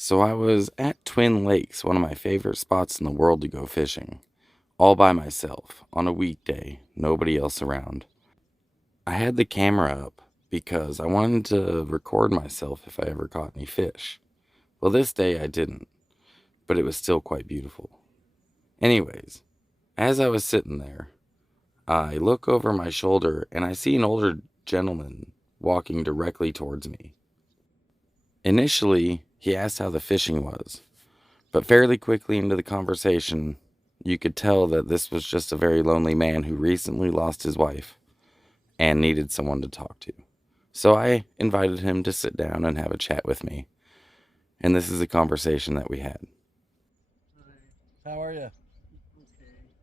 So I was at Twin Lakes, one of my favorite spots in the world to go fishing, all by myself on a weekday, nobody else around. I had the camera up because I wanted to record myself if I ever caught any fish. Well, this day I didn't, but it was still quite beautiful. Anyways, as I was sitting there, I look over my shoulder and I see an older gentleman walking directly towards me. Initially, he asked how the fishing was, but fairly quickly into the conversation, you could tell that this was just a very lonely man who recently lost his wife and needed someone to talk to. So I invited him to sit down and have a chat with me. And this is a conversation that we had. How are you? Okay.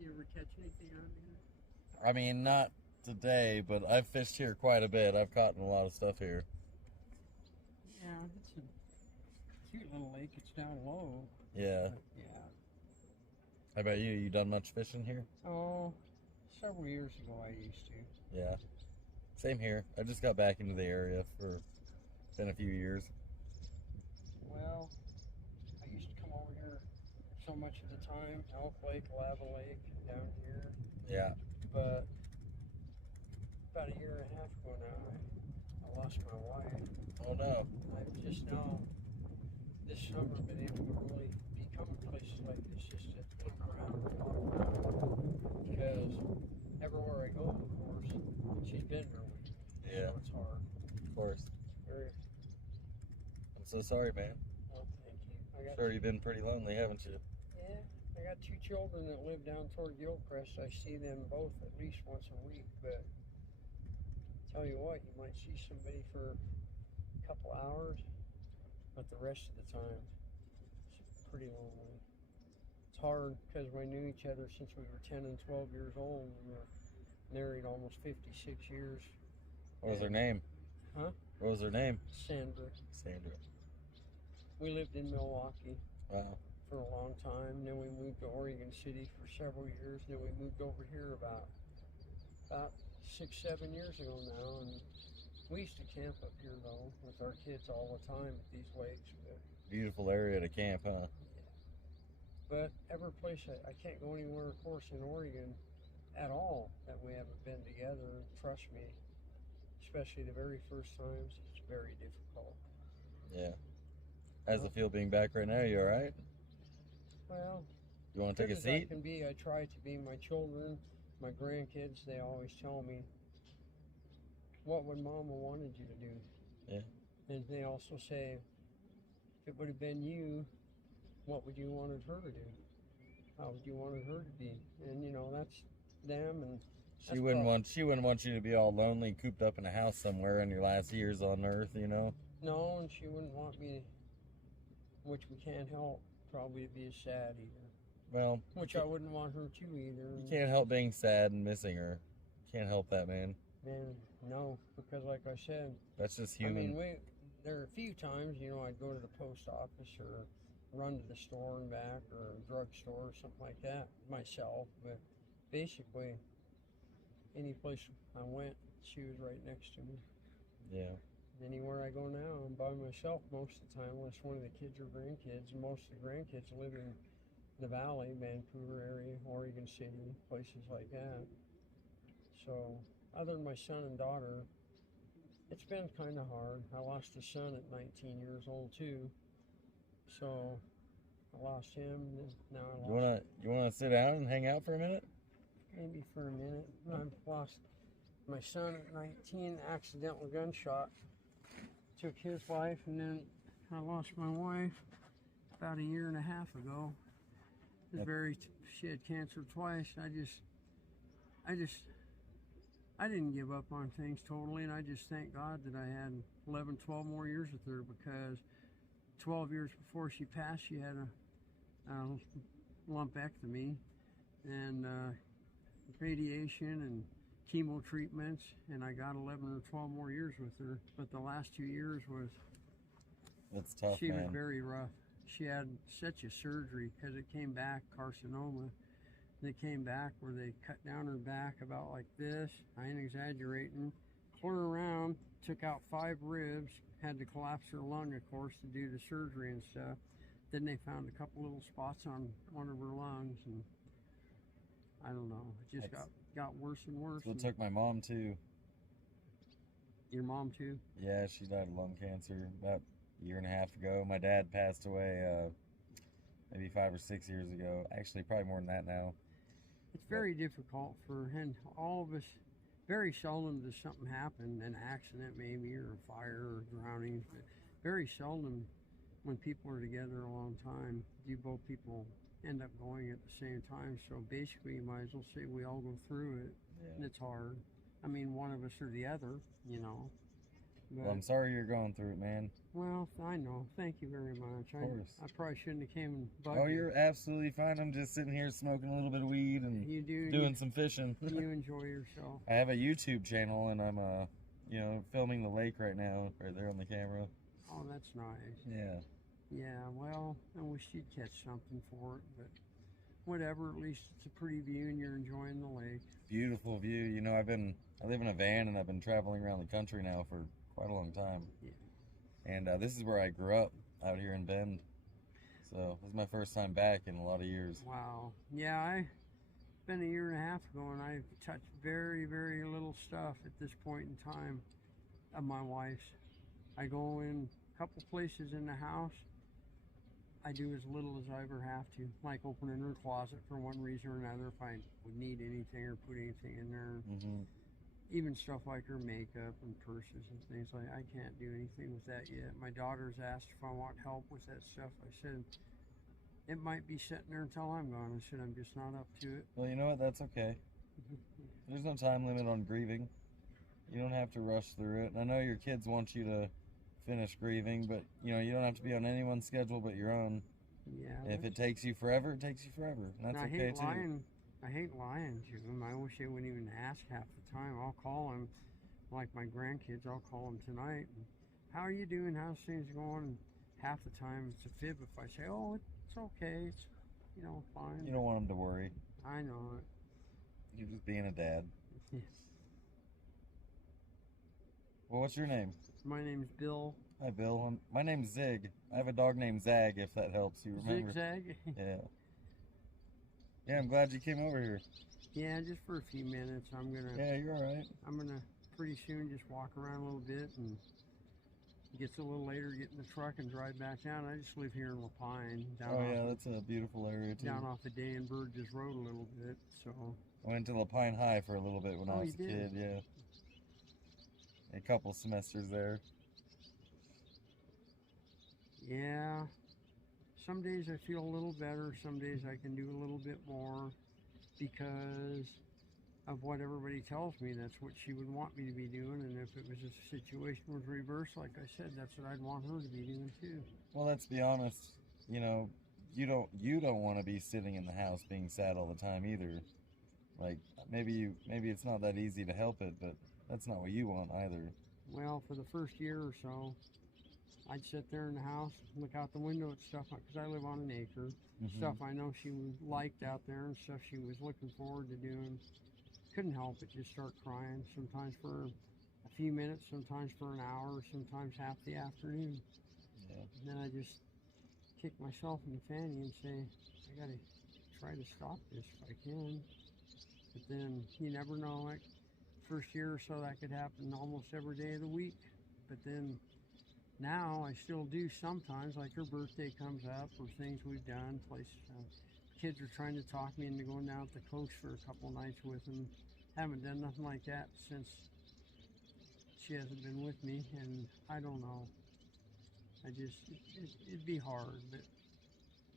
You ever catch anything on here? I mean, not today, but I've fished here quite a bit. I've caught a lot of stuff here. Yeah, it's a cute little lake. It's down low. Yeah. But yeah. How about you? You done much fishing here? Oh, several years ago I used to. Yeah. Same here. I just got back into the area for been a few years. Well, I used to come over here so much of the time. Elk Lake, Lava Lake, down here. Yeah. But about a year and a half ago now, I lost my wife. Oh no. I've just now, this summer, been able to really be coming to places like this just to look around and walk around. Because everywhere I go, of course, she's been there with me. Yeah. So it's hard. Of course. Very, I'm so sorry, man. well, thank you. Sure, you've been pretty lonely, haven't you? Yeah, I got two children that live down toward Gilchrist. I see them both at least once a week, but tell you what, you might see somebody for a couple hours, but the rest of the time, it's pretty lonely. It's hard because we knew each other since we were 10 and 12 years old. We were married almost 56 years. What was her name? Huh? What was her name? Sandra. Sandra. We lived in Milwaukee Wow. for a long time. Then we moved to Oregon City for several years. Then we moved over here about 6, 7 years ago now, and we used to camp up here though with our kids all the time at these lakes. Beautiful area to camp, huh? But every place I can't go anywhere, of course, in Oregon at all that we haven't been together. And trust me, especially the very first times, it's very difficult. Yeah. How's it feel being back right now? You alright? Well, You want to take a as I seat? can be, I try to be. My children, my grandkids, they always tell me, what would Mama wanted you to do? Yeah. And they also say, if it would have been you, what would you wanted her to do? How would you wanted her to be? And that's them, and She wouldn't want you to be all lonely, cooped up in a house somewhere in your last years on Earth, you know? no, and she wouldn't want me, which we can't help, probably to be as sad either. Well, Which I wouldn't want her to either. you can't help being sad and missing her. Can't help that, man. Man, no, because like I said, That's just I human. mean, there are a few times, I'd go to the post office or run to the store and back or a drugstore or something like that myself, but basically, any place I went, she was right next to me. Yeah. Anywhere I go now, I'm by myself most of the time, unless one of the kids or grandkids. And most of the grandkids live in the valley, Vancouver area, Oregon City, places like that. So, other than my son and daughter, it's been kind of hard. I lost a son at 19 years old too. So, I lost him, and now I lost. You wanna sit down and hang out for a minute? Maybe for a minute. I've lost my son at 19, accidental gunshot. Took his life, and then I lost my wife about a year and a half ago. She had cancer twice. I didn't give up on things totally, and I just thank God that I had 11, 12 more years with her, because 12 years before she passed, she had a lumpectomy and radiation and chemo treatments, and I got 11 or 12 more years with her. But the last 2 years That's tough, she man. was very rough. She had such a surgery because it came back carcinoma. They came back where they cut down her back about like this. I ain't exaggerating. Clear around, took out 5 ribs, had to collapse her lung, of course, to do the surgery and stuff. Then they found a couple little spots on one of her lungs, and I don't know, it just got worse and worse. That's what took my mom too. Your mom too? Yeah, she died of lung cancer about a year and a half ago. My dad passed away maybe 5 or 6 years ago. Actually, probably more than that now. It's very difficult and all of us. Very seldom does something happen, an accident maybe, or a fire, or drowning. Very seldom, when people are together a long time, do both people end up going at the same time. So basically, you might as well say we all go through it, and it's hard. I mean, one of us or the other, you know. But, well, I'm sorry you're going through it, man. Well, I know. Thank you very much. Of course. I probably shouldn't have came and bugged Oh, you. you're absolutely fine. I'm just sitting here smoking a little bit of weed and doing some fishing. You enjoy yourself. I have a YouTube channel, and I'm filming the lake right now, right there on the camera. Oh, that's nice. Yeah. Yeah, well, I wish you'd catch something for it, but whatever, at least it's a pretty view and you're enjoying the lake. Beautiful view. You know, I live in a van, and I've been traveling around the country now for quite a long time. Yeah. And this is where I grew up, out here in Bend. So this is my first time back in a lot of years. Wow. Yeah, it's been a year and a half ago, and I've touched very, very little stuff at this point in time of my wife's. I go in a couple places in the house. I do as little as I ever have to, like opening her closet for one reason or another if I would need anything or put anything in there. Mm-hmm. Even stuff like her makeup and purses and things like I can't do anything with that yet. My daughter's asked if I want help with that stuff. I said, it might be sitting there until I'm gone. I said, I'm just not up to it. Well, you know what? That's okay. There's no time limit on grieving. You don't have to rush through it. And I know your kids want you to finish grieving, but you know, you don't have to be on anyone's schedule but your own. Yeah. If it takes you forever, it takes you forever. And that's okay too. I hate lying to them. I wish they wouldn't even ask half the time. I'll call them, like my grandkids, I'll call them tonight. And, how are you doing? How's things going? And half the time it's a fib if I say, oh, it's okay. It's, fine. You don't want them to worry. I know it. You're just being a dad. Yes. Well, what's your name? My name's Bill. Hi, Bill. My name's Zig. I have a dog named Zag, if that helps you remember. Zigzag? Yeah. Yeah, I'm glad you came over here. Yeah, just for a few minutes. Yeah, you're all right. I'm gonna pretty soon just walk around a little bit, and it gets a little later, get in the truck and drive back down. I just live here in Lapine. That's a beautiful area too. Down off the Day and Burgess Road a little bit, so. I went to Lapine High for a little bit when I was a kid, yeah. A couple semesters there. Yeah. Some days I feel a little better, some days I can do a little bit more because of what everybody tells me. That's what she would want me to be doing, and if it was a situation was reversed, like I said, that's what I'd want her to be doing too. Well, let's be honest, you don't want to be sitting in the house being sad all the time either. Like maybe it's not that easy to help it, but that's not what you want either. Well, for the first year or so, I'd sit there in the house, look out the window at stuff, because I live on an acre. Mm-hmm. Stuff I know she liked out there and stuff she was looking forward to doing. Couldn't help it, just start crying. Sometimes for a few minutes, sometimes for an hour, sometimes half the afternoon. Yeah. And then I just kick myself in the fanny and say, I gotta try to stop this if I can. But then you never know, like first year or so that could happen almost every day of the week. But then now I still do sometimes, like her birthday comes up or things we've done, kids are trying to talk me into going down to the coast for a couple nights with them. Haven't done nothing like that since she hasn't been with me, and I don't know. It'd be hard, but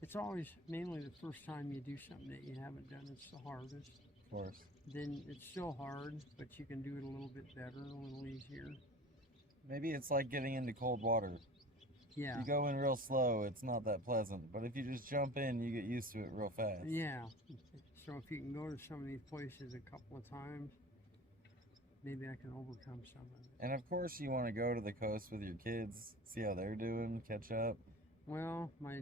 it's always mainly the first time you do something that you haven't done, it's the hardest. Of course. Then it's still hard, but you can do it a little bit better, a little easier. Maybe it's like getting into cold water. Yeah. If you go in real slow, it's not that pleasant. But if you just jump in, you get used to it real fast. Yeah. So if you can go to some of these places a couple of times, maybe I can overcome some of it. And of course you want to go to the coast with your kids, see how they're doing, catch up. Well, my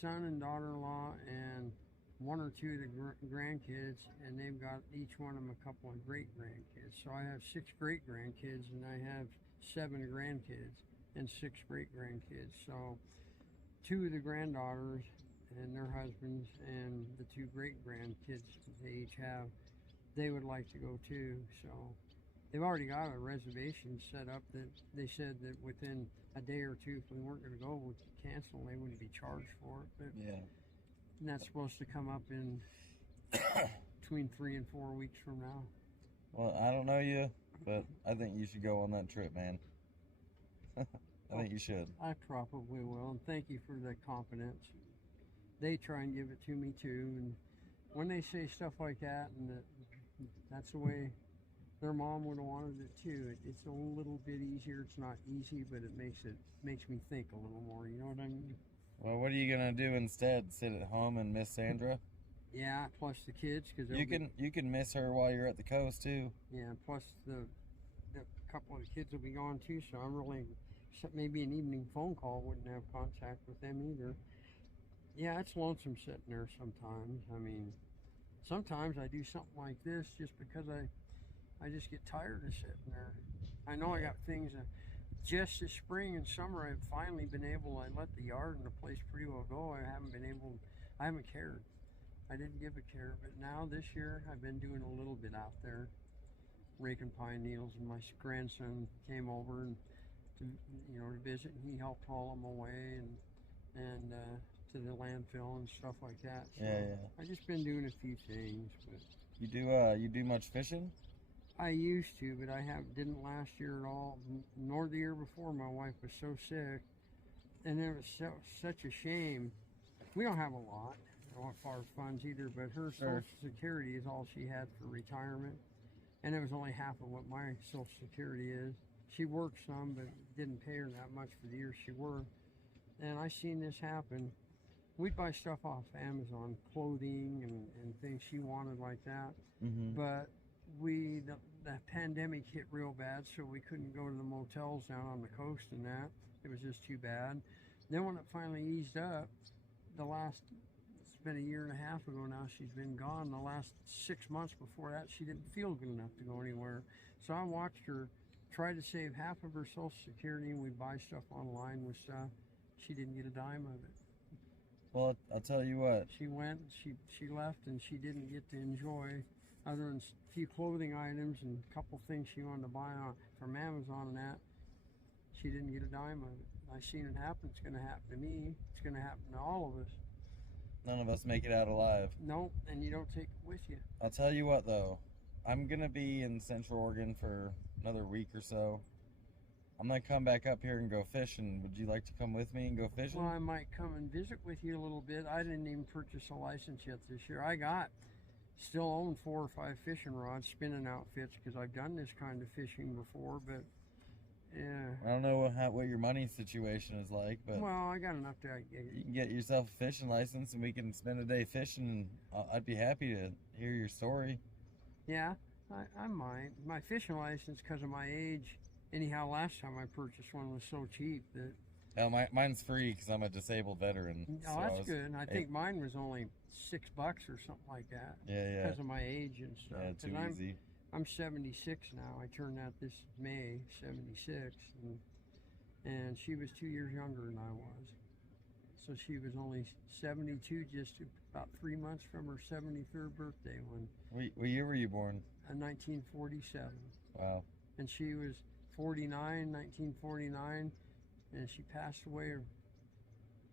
son and daughter-in-law and one or two of the grandkids, and they've got each one of them a couple of great-grandkids. So I have 6 great-grandkids, and I have 7 grandkids and 6 great grandkids. So 2 of the granddaughters and their husbands and the 2 great grandkids they each have, they would like to go too. So they've already got a reservation set up that they said that within a day or two, if we weren't going to go, we could cancel. They wouldn't be charged for it. But Yeah. and that's supposed to come up in between 3 and 4 weeks from now. Well, I don't know you, but I think you should go on that trip, man. I think you should. I probably will, and thank you for the confidence. They try and give it to me too, and when they say stuff like that, and that's the way their mom would have wanted it too. It's a little bit easier. It's not easy, but it makes me think a little more. You know what I mean? Well, what are you gonna do instead? Sit at home and miss Sandra? Yeah. Plus the kids, because You can miss her while you're at the coast too. Yeah. Plus the couple of the kids will be gone too. So I'm really maybe an evening phone call wouldn't have contact with them either. Yeah, it's lonesome sitting there sometimes. I mean, sometimes I do something like this just because I just get tired of sitting there. I know I got things just this spring and summer I've finally been able, I let the yard and the place pretty well go. I haven't cared. I didn't give a care, but now this year I've been doing a little bit out there, raking pine needles, and my grandson came over and to visit, and he helped haul them away and to the landfill and stuff like that. So Yeah. I just been doing a few things, but You do much fishing? I used to, but didn't last year at all, nor the year before. My wife was so sick, and it was such a shame. We don't have a lot as far as funds either, but her Sure. Social Security is all she had for retirement, and it was only half of what my Social Security is. She worked some, but didn't pay her that much for the years she worked. And I seen this happen. We'd buy stuff off Amazon, clothing and things she wanted like that. Mm-hmm. But the pandemic hit real bad, so we couldn't go to the motels down on the coast and that. It was just too bad. Then when it finally eased up, it's been a year and a half ago now she's been gone. The last 6 months before that, she didn't feel good enough to go anywhere. So I watched her try to save half of her Social Security, and we'd buy stuff online with stuff. She didn't get a dime of it. Well, I'll tell you what. She went, she left, and she didn't get to enjoy, other than a few clothing items and a couple things she wanted to buy from Amazon and that. She didn't get a dime of it. I seen it happen. It's going to happen to me. It's going to happen to all of us. None of us make it out alive. No, and you don't take it with you. I'll tell you what, though. I'm going to be in Central Oregon for another week or so. I'm going to come back up here and go fishing. Would you like to come with me and go fishing? Well, I might come and visit with you a little bit. I didn't even purchase a license yet this year. Still own 4 or 5 fishing rods, spinning outfits, because I've done this kind of fishing before, but yeah. I don't know what your money situation is like, but Well, I got enough to you can get yourself a fishing license and we can spend a day fishing, and I'd be happy to hear your story. Yeah, I might. My fishing license, because of my age, anyhow, last time I purchased one was so cheap that... Mine's free because I'm a disabled veteran. Oh, so that's good. I think mine was only $6 or something like that. Yeah. Because of my age and stuff. Yeah, too easy. I'm 76 now. I turned out this May, 76. And she was 2 years younger than I was. So she was only 72, just about 3 months from her 73rd birthday What year were you born? In 1947. Wow. And she was 49, 1949. And she passed away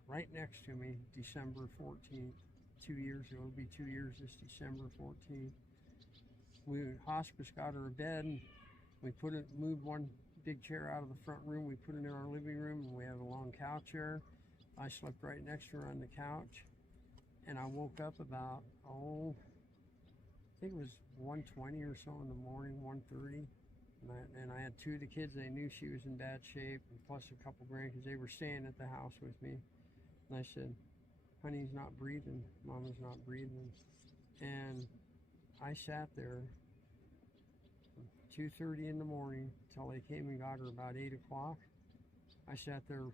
right next to me, December 14th, 2 years ago. It'll be 2 years this December 14th. Hospice got her a bed, and we moved one big chair out of the front room. We put it in our living room, and we have a long couch here. I slept right next to her on the couch, and I woke up about, I think it was 1:20 or so in the morning, 1:30. And I had 2 of the kids. They knew she was in bad shape, and plus a couple grandkids. They were staying at the house with me. And I said, honey's not breathing. Mama's not breathing. And I sat there from 2:30 in the morning until they came and got her about 8 o'clock. I sat there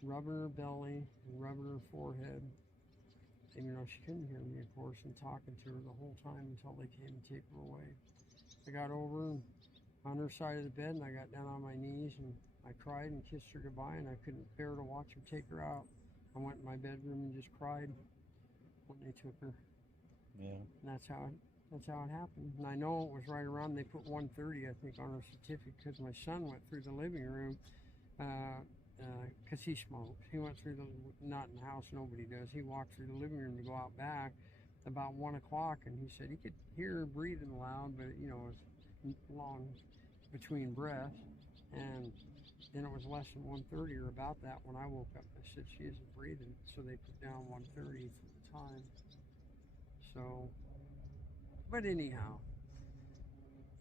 rubbing her belly and rubbing her forehead. Even though she couldn't hear me, of course, and talking to her the whole time until they came and take her away. I got over and on her side of the bed, and I got down on my knees and I cried and kissed her goodbye, and I couldn't bear to watch her take her out. I went in my bedroom and just cried when they took her. Yeah. And that's how it happened. And I know it was right around, they put 1:30, I think, on her certificate, because my son went through the living room, because he smokes. He went through not in the house, nobody does. He walked through the living room to go out back about 1 o'clock, and he said he could hear her breathing loud, but it was long between breaths. And then it was less than 1:30 or about that when I woke up. I said, she isn't breathing. So they put down 1:30 for the time. So, but anyhow,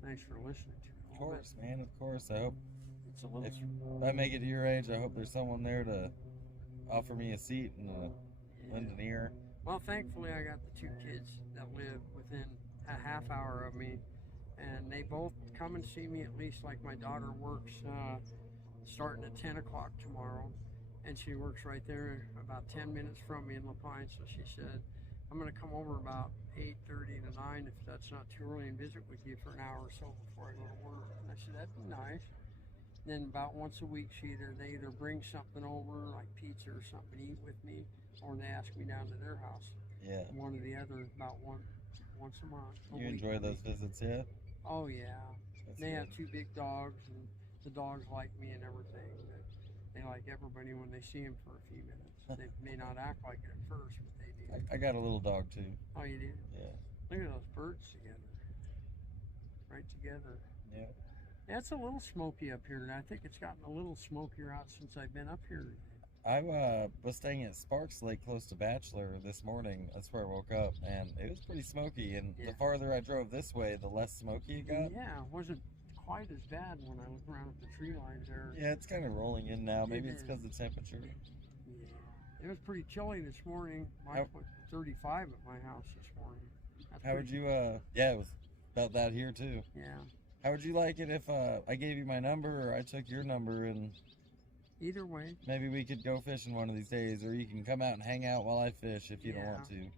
thanks for listening to me. Of course, man. Of course. I hope It's a little. if I make it to your age, I hope there's someone there to offer me a seat and lend an ear. Well, thankfully, I got the 2 kids that live within a half hour of me, and they both come and see me at least. Like my daughter works starting at 10 o'clock tomorrow, and she works right there about 10 minutes from me in La Pine. So she said, I'm going to come over about 8:30 to 9 if that's not too early and visit with you for an hour or so before I go to work. And I said, that'd be nice. Then about once a week, they either bring something over, like pizza or something, to eat with me, or they ask me down to their house. Yeah. One or the other, about once a month. You enjoy those visits, yeah? Oh yeah. That's They good. have 2 big dogs, and the dogs like me and everything. But they like everybody when they see them for a few minutes. They may not act like it at first, but they do. I got a little dog too. Oh, you do? Yeah. Look at those birds together. Right together. Yeah. Yeah, it's a little smoky up here, and I think it's gotten a little smokier out since I've been up here. I was staying at Sparks Lake close to Bachelor this morning. That's where I woke up, and it was pretty smoky. And Yeah. the farther I drove this way, the less smoky it got. Yeah, it wasn't quite as bad when I looked around at the tree lines there. Yeah, it's kind of rolling in now. Maybe It it's because of the temperature. Yeah. It was pretty chilly this morning. I put 35 at my house this morning. That's How would pretty- you? Yeah, it was about that here too. Yeah. How would you like it if I gave you my number, or I took your number, and Either way. maybe we could go fishing one of these days, or you can come out and hang out while I fish if you don't want to.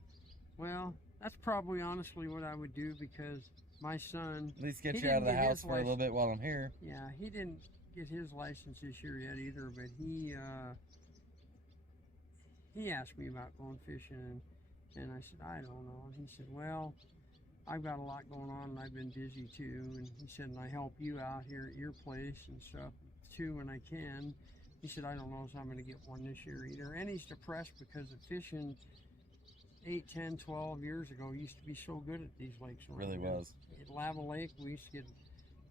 Well, that's probably honestly what I would do, because my son, At least get He you out of the didn't get house his for a little license. bit while I'm here. yeah, he didn't get his license this year yet either, but he asked me about going fishing, and I said, I don't know. And he said, well, I've got a lot going on, and I've been busy too. And he said, and I help you out here at your place and stuff too when I can. He said, I don't know if I'm going to get one this year either. And he's depressed because the fishing 8, 10, 12 years ago used to be so good at these lakes. It really was. At Lava Lake, we used to get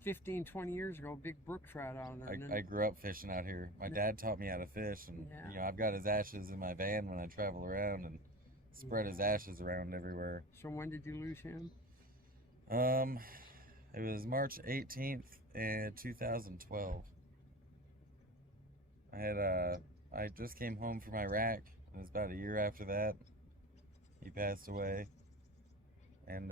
15, 20 years ago, big brook trout out there. And I grew up fishing out here. My dad taught me how to fish, and Yeah. you know, I've got his ashes in my van when I travel around and spread his ashes around everywhere. So when did you lose him? It was March 18th in 2012. I just came home from Iraq. It was about a year after that. He passed away. And,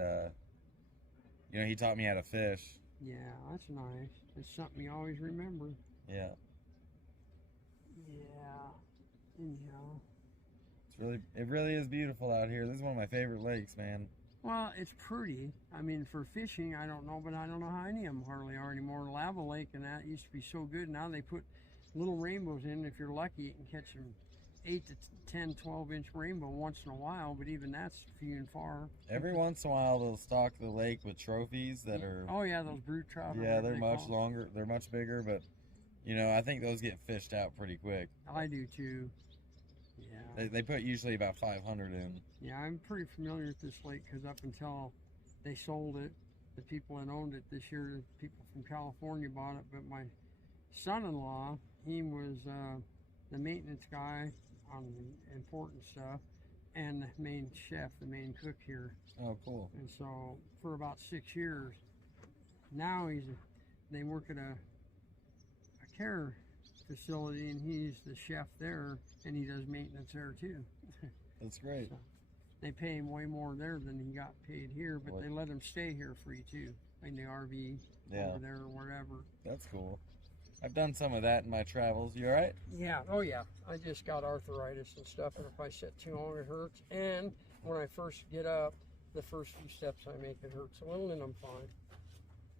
you know, he taught me how to fish. Yeah, that's nice. It's something you always remember. Yeah. Yeah. Anyhow. It really is beautiful out here. This is one of my favorite lakes, man. Well, it's pretty. I mean, for fishing, I don't know, but I don't know how any of them hardly are anymore. Lava Lake and that used to be so good. Now they put little rainbows in. If you're lucky, you can catch them 8 to 10, 12-inch rainbow once in a while, but even that's few and far. Every once in a while, they'll stock the lake with trophies that are... Oh, yeah, those brood trout. or Yeah, whatever they're they much call 'em. longer. They're much bigger, but, you know, I think those get fished out pretty quick. I do, too. Yeah. They put usually about 500 in. Yeah, I'm pretty familiar with this lake because up until they sold it, the people that owned it this year, the people from California bought it. But my son-in-law, he was the maintenance guy on the important stuff and the main chef, the main cook here. Oh, cool. And so for about 6 years, now they work at a care facility, and he's the chef there, and he does maintenance there too. That's great. So they pay him way more there than he got paid here, but What? they let him stay here free too, in the RV Yeah. over there or wherever. That's cool. I've done some of that in my travels. You all right? Yeah, oh yeah. I just got arthritis and stuff, and if I sit too long, it hurts. And when I first get up, the first few steps I make, it hurts a little, and I'm fine.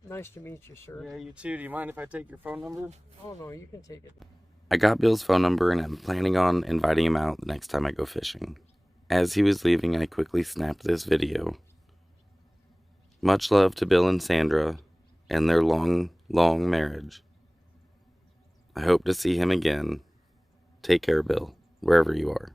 Nice to meet you, sir. Yeah, you too. Do you mind if I take your phone number? Oh, no, you can take it. I got Bill's phone number and I'm planning on inviting him out the next time I go fishing. As he was leaving, I quickly snapped this video. Much love to Bill and Sandra and their long, long marriage. I hope to see him again. Take care, Bill, wherever you are.